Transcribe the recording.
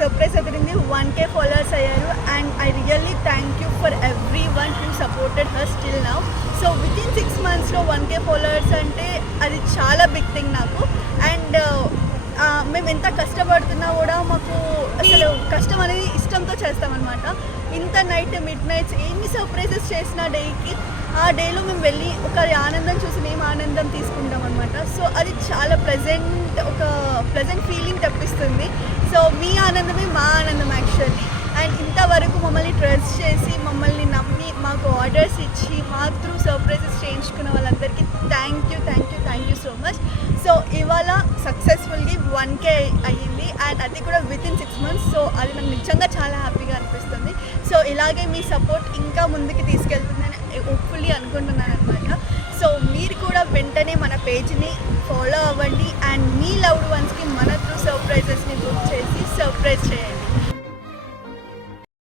Surprise ఎదిరింది. 1K followers అయ్యారు and I really thank you for every one who supported her still now. So within 6 monthsలో 1K followers అంటే అది చాలా big thing నాకు. And మేము ఎంత కష్టపడుతున్నా కూడా మాకు అసలు కష్టం అనేది ఇష్టంతో చేస్తామన్నమాట. ఇంత నైట్ మిడ్ నైట్స్ ఎన్ని సర్ప్రైజెస్ చేసిన డేకి ఆ డేలో మేము వెళ్ళి ఒకరి ఆనందం చూసి మేము ఆనందం తీసుకుంటాం అనమాట. సో అది చాలా ప్లెజెంట్ ఫీలింగ్ తెప్పిస్తుంది. సో మీ ఆనందమే మా ఆనందం యాక్చువల్లీ. అండ్ ఇంతవరకు మమ్మల్ని ట్రస్ట్ చేసి మమ్మల్ని నమ్మి మాకు ఆర్డర్స్ ఇచ్చి మా త్రూ సర్ప్రైజెస్ చేయించుకున్న వాళ్ళందరికీ thank you so much. So ఇవాళ సక్సెస్ఫుల్లీ 1K అయ్యింది అండ్ అది కూడా వితిన్ 6 months. సో అది నాకు నిజంగా చాలా హ్యాపీగా అనిపిస్తుంది. సో ఇలాగే మీ సపోర్ట్ ఇంకా ముందుకు తీసుకెళ్తుందని హోప్ఫుల్లీ అనుకుంటున్నాను అనమాట. సో మీరు కూడా వెంటనే మన పేజ్ని ఫాలో అవ్వండి అండ్ మీ లవ్డ్ వన్స్కి మన త్రూ సర్ప్రైజెస్ని బుక్ చేసి సర్ప్రైజ్ చేయండి.